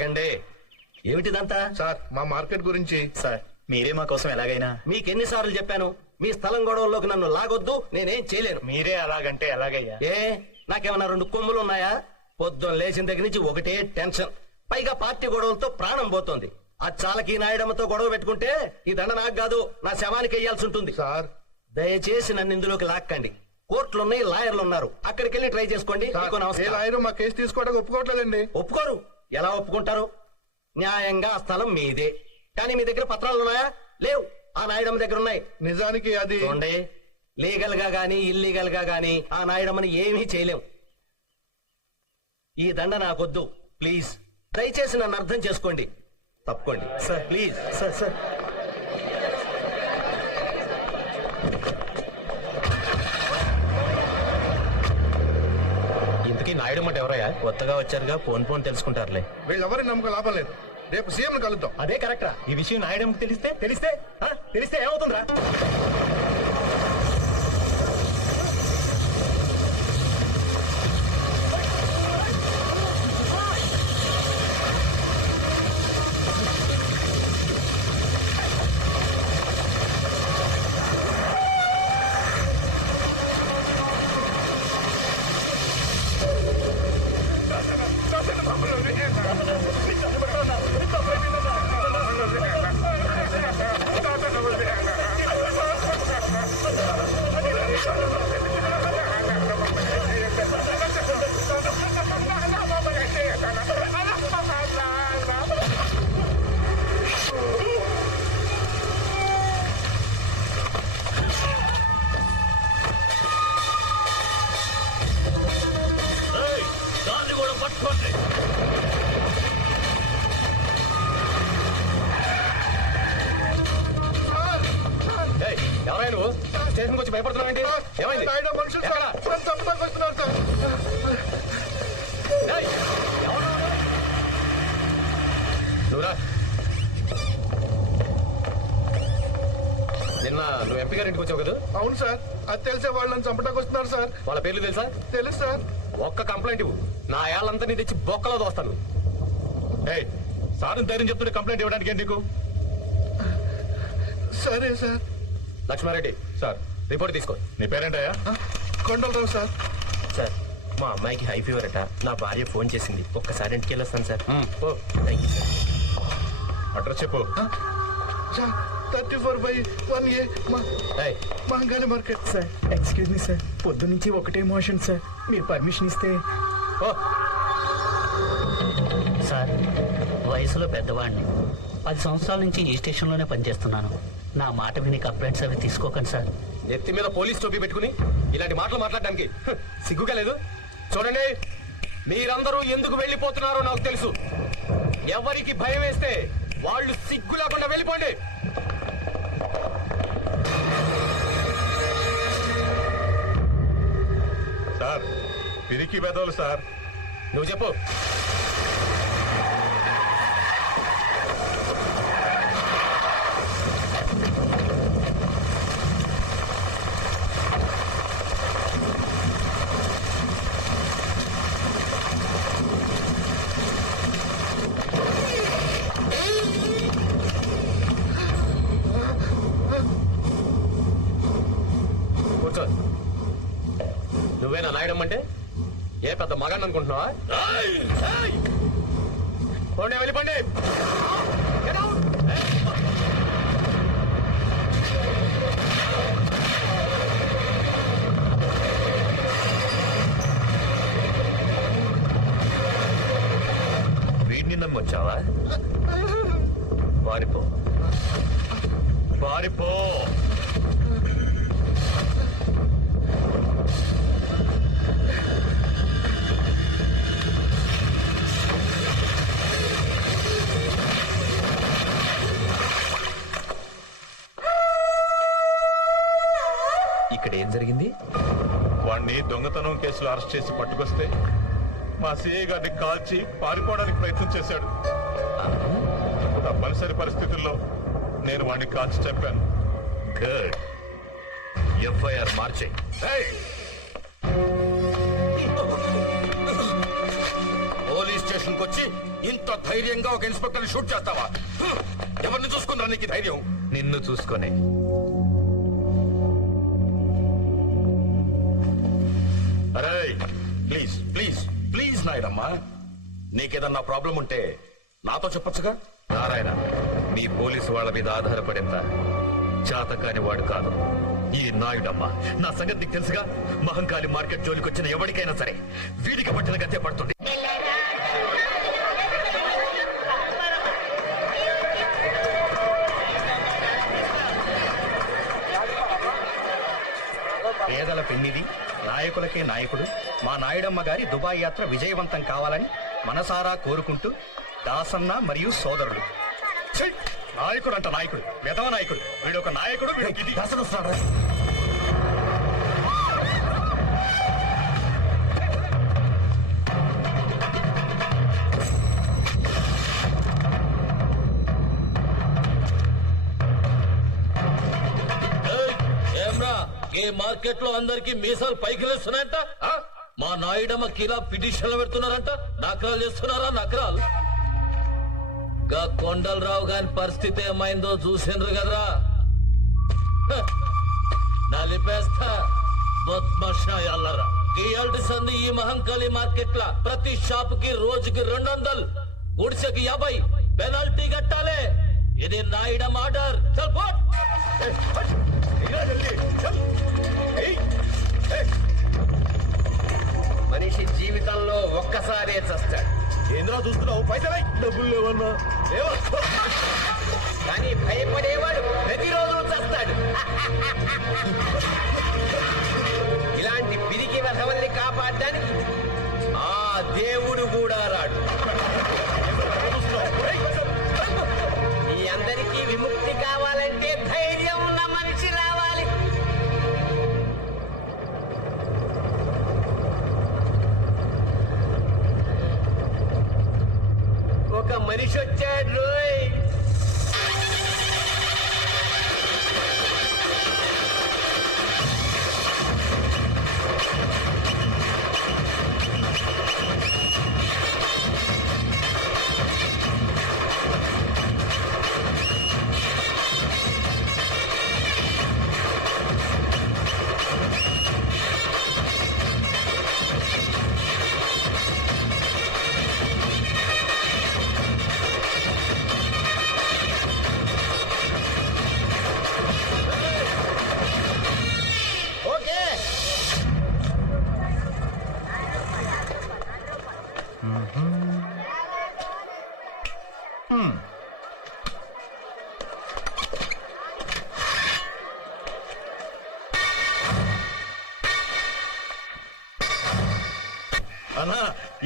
ఆగండి. ఏమిటిదంతా? సార్ మా మార్కెట్ గురించి. సార్ మీరే మా కోసం ఎలాగైనా. మీకెన్నిసార్లు చెప్పాను మీ స్థలం గొడవల్లోకి నన్ను లాగొద్దు నేనేం చేయలేను. మీరే అలాగంటే ఎలాగయ్యా? ఏ నాకేమన్నా రెండు కొమ్ములు ఉన్నాయా పొద్దున్న లేచిన దగ్గర నుంచి ఒకటే టెన్షన్. పైగా పార్టీ గొడవలతో ప్రాణం పోతోంది. ఆ చాలకి నాయడమ్మతో గొడవ పెట్టుకుంటే ఈ దండ నాకు కాదు నా శవానికి వెయ్యాల్సి ఉంటుంది. సార్. దయచేసి నన్ను ఇందులోకి లాక్కండి. కోర్టులు ఉన్నాయి లాయర్లు ఉన్నారు అక్కడికి వెళ్ళి ట్రై చేసుకోండి లాయరు మా కేసు తీసుకోవడానికి ఒప్పుకోవట్లేదండి. ఒప్పుకోరు. ఎలా ఒప్పుకుంటారు? న్యాయంగా ఆ స్థలం మీదే. కానీ మీ దగ్గర పత్రాలు ఉన్నాయా? లేవు. ఆ నాయుడమ్మ దగ్గర ఉన్నాయి. నిజానికి అది చూడండి. లీగల్గా గాని ఇల్లీగల్గా గాని ఆ నాయుడమ్మని ఏమీ చేయలేం ఈ దండ నాకొద్దు. ప్లీజ్. దయచేసి నన్ను అర్థం చేసుకోండి. తప్పుకోండి. Sir please. Sir sir. Naidu అంటే ఎవరయ్యా? కొత్తగా వచ్చారుగా ఫోన్ ఫోన్ తెలుసుకుంటారులే. వీళ్ళెవరి నమ్మకం లాభం లేదు. రేపు సీఎం కలుద్దాం. అదే కరెక్టరా. ఈ విషయం నాయడంకి తెలిస్తే తెలిస్తే ఆ? తెలిస్తే ఏమవుతుందిరా? స్టేషన్ వచ్చి భయపడుతున్నావు ఏంటి? ఏమైంది? నువ్వురా నిన్న నువ్వు ఎంపీ గారి ఇంటికి వచ్చావు కదా? అవును సార్ అది తెలిసే వాళ్ళు నన్ను చంపడానికి వస్తున్నారు సార్. వాళ్ళ పేర్లు తెలుసా? తెలుసు సార్. ఒక్క కంప్లైంట్ ఇవ్వు. నా ఏళ్ళంతా నీ తెచ్చి బొక్కలో దోస్తాను. ఏయ్ సార్ ధైర్యం చెప్తుంటే కంప్లైంట్ ఇవ్వడానికి ఏంటి నీకు సరే సార్. లక్ష్మారెడ్డి సార్. రిపోర్ట్ తీసుకో. నీ పేరేంటయ్యా? కొండలరావు సార్. సార్ మా అమ్మాయికి హై ఫీవర్ అట. నా భార్య ఫోన్ చేసింది. ఒక్కసారి ఇంటికి వెళ్ళొస్తాను sir. Oh thank you sir. Address చెప్పు. Sir thirty four by one A Mahankali market sir. Excuse me sir పొద్దు నుంచి ఒకటే మోషన్ సార్ మీరు పర్మిషన్ ఇస్తే ఓ. సార్ వయసులో పెద్దవాడిని. పది సంవత్సరాల నుంచి ఈ స్టేషన్లోనే పనిచేస్తున్నాను. నా మాట విని కంప్లైంట్స్ అవి తీసుకోకండి సార్. ఎత్తి మీద పోలీస్ టోపీ పెట్టుకుని ఇలాంటి మాటలు మాట్లాడడానికి సిగ్గుగా లేదు. చూడండి మీరందరూ ఎందుకు వెళ్ళిపోతున్నారో నాకు తెలుసు. ఎవరికి భయం వేస్తే వాళ్ళు సిగ్గు లేకుండా వెళ్ళిపోండి. సార్ పిరికి పెదవులు సార్. నువ్వు చెప్పు. మగాన్ని అనుకుంటున్నావా ఏయ్! వెళ్ళిపోండి వీడిని నమ్మొచ్చావా? పారిపో పారిపో వాణ్ణి దొంగతనం కేసులో అరెస్ట్ చేసి పట్టుకొస్తే మా సిఐ గారిని కాల్చి పారిపోవడానికి ప్రయత్నం చేశాడు. తప్పనిసరి పరిస్థితుల్లో నేను వాణ్ణి కాల్చి చంపాను. గుడ్. ఎఫ్ఐఆర్ మార్చే! పోలీస్ స్టేషన్కి వచ్చి ఇంత ధైర్యంగా ఒక ఇన్స్పెక్టర్ షూట్ చేస్తావా. ఎవరిని చూసుకుందా నీకు ధైర్యం? నిన్ను చూసుకొని. ప్లీజ్ నాయుడమ్మా నీకేదన్నా ప్రాబ్లం ఉంటే నాతో చెప్పొచ్చుగా? నారాయణ మీ పోలీసు వాళ్ళ మీద ఆధారపడేంత చాతకాని వాడు కాదు. ఈ నాయుడమ్మా నా సంగతి నీకు తెలుసుగా? మహంకాళి మార్కెట్ జోలికి వచ్చిన ఎవరికైనా సరే వీడికి పట్టిన గతే పడుతుంది. పేదల పెన్నిది? నాయకులకే నాయకుడు. మా నాయుడమ్మ గారి దుబాయ్ యాత్ర విజయవంతం కావాలని మనసారా కోరుకుంటూ దాసన్న మరియు సోదరుడు. నాయకుడు అంట నాయకుడు. విధవ నాయకుడు. వీడు ఒక నాయకుడు వీడు గిది. మార్కెట్లో అందరికి మీసాలు పైకి లేస్తున్నాయంట మా నాయుడమ్మ కిలా పిటిషన్లు పెడుతున్నారంట నకరాలు చేస్తున్నారా నకరాలు? గా కొండలరావు గాని పరిస్థితి ఏమైందో చూసిండ్రు కదరా? నలిపేస్తా బద్మషాయాలరా ఈ సంది ఈ మహంకాళి మార్కెట్లా ప్రతి షాప్కి రోజుకి రెండు వందలు గుడిసెకి యాభై పెనాల్టీ కట్టాలి. ఇది నాయుడమ్మ ఆర్డర్. చల్ డబ్బులు లేవన్నా?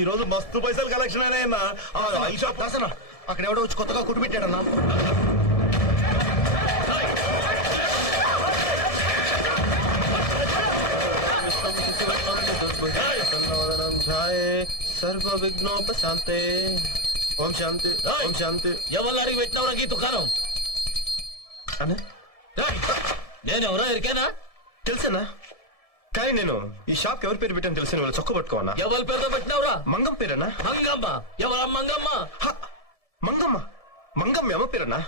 ఈ రోజు మస్తు పైసలు కలెక్షన్ అయినాయన్నా ఆ, ఈ షాప్ దాసన అక్కడ ఎవడో వచ్చి కొత్తగా కుట్టు పెట్టాడన్నా సర్వ విఘ్నోపశాంతే ఓం శాంతి ఓం శాంతి ఎవరు అడిగి పెట్టినవరా ఈ దుకాణం అన్న నేనెవరో ఎరికేనా తెలుసన్నా కానీ నేను ఈ షాప్ ఎవరి పేరు పెట్టాను తెలిసిన వాళ్ళు చొక్క పట్టుకోవన్నా ఎవరి పేరుతో పెట్టినవరా? మంగం పేరన్నా మంగమ్మ. ఎవరా మంగమ్మ? హ! మంగమ్మ. మంగమ్మ అమ్మ పేరన్నా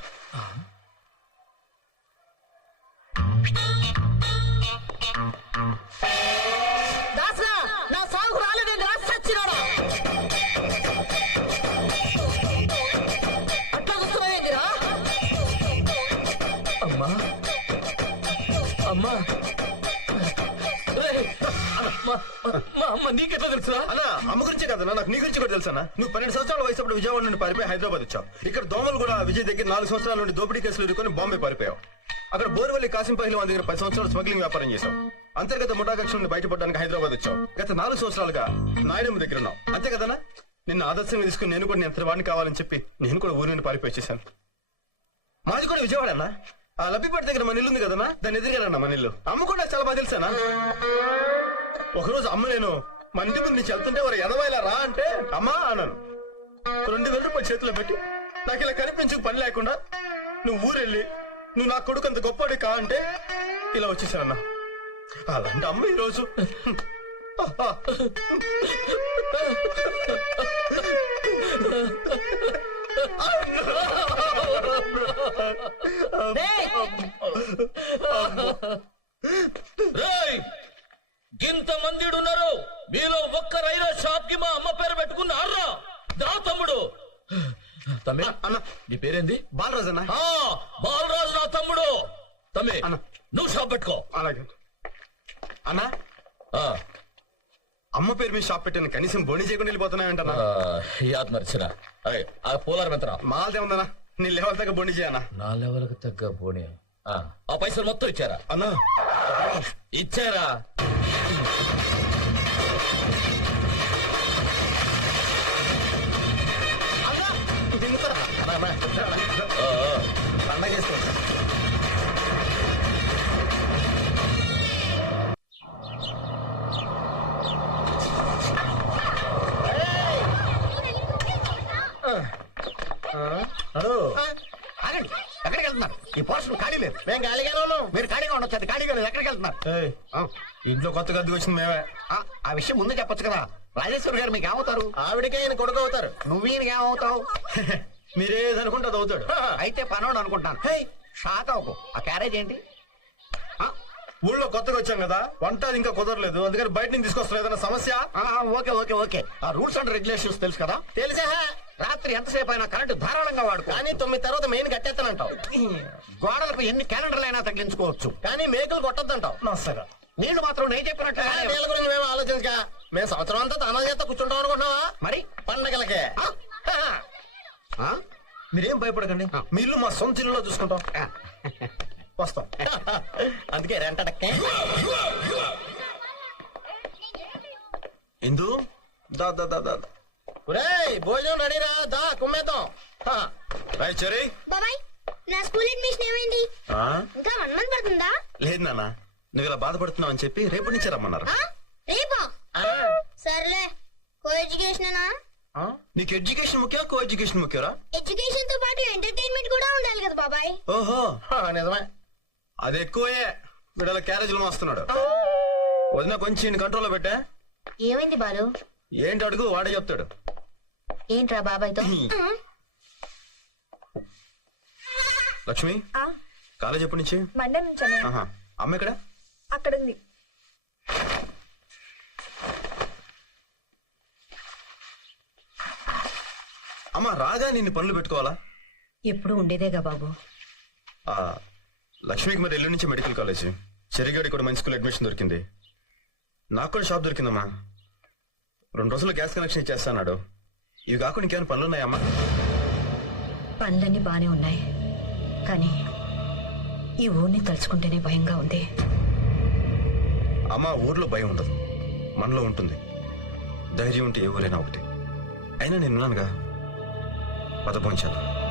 మా మా అమ్మ నీకెట్లా తెలుసురా? అన్నా అమ్మ గురించి కదా నాకు నీ గురించి కూడా తెలుసా నువ్వు పన్నెండు సంవత్సరాల వయసు అప్పుడు విజయవాడ నుండి పారిపోయి హైదరాబాద్ వచ్చావు. ఇక్కడ దోమలు కూడా విజయ్ దగ్గర నాలుగు సంవత్సరాల నుండి దోపిడీ కేసులు ఎదుర్కొని బాంబే పారిపోయావు. అక్కడ బోర్వల్లి కాసిం పహిల్వాన్ దగ్గర పది సంవత్సరాలు స్మగ్లింగ్ వ్యాపారం చేశావు. అంతర్గత ముఠాకక్ష నుండి బయటపడడానికి హైదరాబాద్ వచ్చావు. గత నాలుగు సంవత్సరాలుగా నాయుడమ్మ దగ్గర ఉన్నావు. అంతే కదనా నిన్ను ఆదర్శంగా తీసుకుని నేను కూడా నేను అంతటి వాడిని కావాలని చెప్పి నేను కూడా ఊరి నుండి పారిపోయి వచ్చేసాను మాది కూడా విజయవాడ అన్న. ఆ లబ్బిపేట దగ్గర మన ఇల్లు ఉంది కదనా దాన్ని ఎదురుగానన్నా మన ఇల్లు అమ్మ కూడా చాలా బాగా తెలుసానా ఒకరోజు అమ్మ నేను మన ఇంటి ముందు నుంచి వెళ్తుంటే వారు ఎదవాయిలా రా అంటే అమ్మా అన్నాను. రెండు వేల రూపాయలు చేతిలో పెట్టి నాకు ఇలా కనిపించకు పని లేకుండా నువ్వు ఊరెళ్ళి నువ్వు నా కొడుకు అంత గొప్పవాడి కా అంటే ఇలా వచ్చేసానన్నా. అలాంటి అమ్మ ఈరోజు రేయ్ గింత మందిడు ఉన్నారు మీలో ఒక్కరైనా షాప్కి మా అమ్మ పేరు పెట్టుకున్నారా దా తమ్ముడు తమ్మి అన్న నీ పేరేంది? బాలరాజు అన్న ఆ బాలరాజు నా తమ్ముడు. తమ్మి అన్న. నువ్వు షాప్ పెట్టుకో. అలాగే. అన్న. ఆ, అమ్మ పేరు మీద షాప్ పెట్టాను కనీసం బోని చేయకుండా వెళ్ళిపోతున్నాయంటన్నా ఆ, ఆ పోలారం ఎంతరా మాలదే ఉందన్నా. నీ లెవెల్ దగ్గర బోని చేయన్నా నా లెవెల్కి తగ్గ పోనీ ఆ ఆ పైసలు మొత్తం ఇచ్చారా? అన్నా. ఇచ్చారా? పండగ చేసుకో హలో. ఆగండి. ఎక్కడికి వెళ్తున్నారు? ఈ పోర్షన్ ఖాళీ లేదు. మేము ఖాళీగానే ఉన్నాం. మీరు ఖాళీగా ఉండొచ్చు. అది ఖాళీగా లేదు. ఎక్కడికి వెళ్తున్నారు? ఇంట్లో కొత్తగా వచ్చింది మేమే. ఆ, ఆ విషయం ముందు చెప్పొచ్చు కదా. రాజేశ్వరి గారు మీకు ఏమవుతారు? ఆవిడకే ఆయన కొడుకు అవుతారు. నువ్వు ఈయనకి ఏమవుతావు? మీరేదనుకుంటే అది అవుతాడు. అయితే పనోడు అనుకుంటాను. షాక్ అవ్వకు. ఆ క్యారేజ్ ఏంటి? ఊళ్ళో కొత్తగా వచ్చాం కదా వంట అది ఇంకా కుదరలేదు అందుకని బయట నుంచి తీసుకొస్తాం ఏదైనా సమస్య? Okay okay okay. ఆ రూల్స్ అండ్ రెగ్యులేషన్స్ తెలుసు కదా? తెలిసే? రాత్రి ఎంతసేపు అయినా కరెంటు ధారాళంగా వాడుకో. కానీ తొమ్మిది తర్వాత మెయిన్ కట్టేస్తానంటావు. గోడలకు ఎన్ని క్యాలెండర్లు అయినా తగిలించుకోవచ్చు. కానీ మేకులు కొట్టద్దంటావు. నమస్కారం నీళ్ళు మాత్రం నేను చెప్పినట్టు వీళ్ళ గురించి మేము ఆలోచించగా మేము సంవత్సరం అంతా తన చేత కూర్చుంటాం అనుకుంటున్నావా? మరి? పండగలకే. మీరేం భయపడకండి. మీ ఇల్లు మా సొంత ఇల్లులో చూసుకుంటాం. వస్తాం. అందుకే రెంటడక్కే ఇందు దా దా దా దా. ఒరేయ్ భోజనం రెడీరా. దా కుమ్మేద్దాం. రాయ్ చెరీ. బాబాయ్ నా స్కూల్ అడ్మిషన్ ఏమైంది? ఆ? ఇంకా వన్ మంత్ పడుతుందా? లేదు నాన్న. నువ్వు ఇలా బాధపడుతున్నావు అని చెప్పి రేపటి నుంచి రమ్మన్నారు. ఆ? రేపా? సర్లే. కో ఎడ్యుకేషన్ నీకు ఎడ్యుకేషన్ ముఖ్యం కో ఎడ్యుకేషన్ ముఖ్యరా ఎడ్యుకేషన్ ఉండాలి కదా బాబాయ్. ఓహో. నిజమే. అది ఎక్కువే వీడల క్యారేజీలు మోస్తున్నాడు. వదిన కొంచెం కంట్రోల్లో పెట్టా. ఏమైంది బాలు? ఏంటి అడుగు? వాడే చెప్తాడు. ఏంట్రా బాబాయ్తో? లక్ష్మి? కాలేజ్ ఎప్పటి నుంచి? మండే నుంచి ఆహా. అమ్మ ఇక్కడ అక్కడ ఉంది. అమ్మ రాగా నిన్ను పనులు పెట్టుకోవాలా? ఎప్పుడు ఉండేదేగా బాబు? ఆ, లక్ష్మికి మరి ఎల్లుండి నుంచి మెడికల్ కాలేజ్. చెరిగాడి కూడా మంచి స్కూల్ అడ్మిషన్ దొరికింది. నాకు కూడా షాప్ దొరికిందమ్మా. రెండు రోజులు గ్యాస్ కనెక్షన్ ఇచ్చేస్తాడు ఇవి కాకుండా ఇంకేమైనా పనులు ఉన్నాయమ్మా? పనులన్నీ బానే ఉన్నాయి. కానీ ఈ ఊరిని తలుచుకుంటేనే భయంగా ఉంది. అమ్మ ఊర్లో భయం ఉండదు. మనలో ఉంటుంది. ధైర్యం ఉంటే ఏ ఊరైనా ఒకటి. అయినా నేను ఉన్నానుగా. పదపోంచాను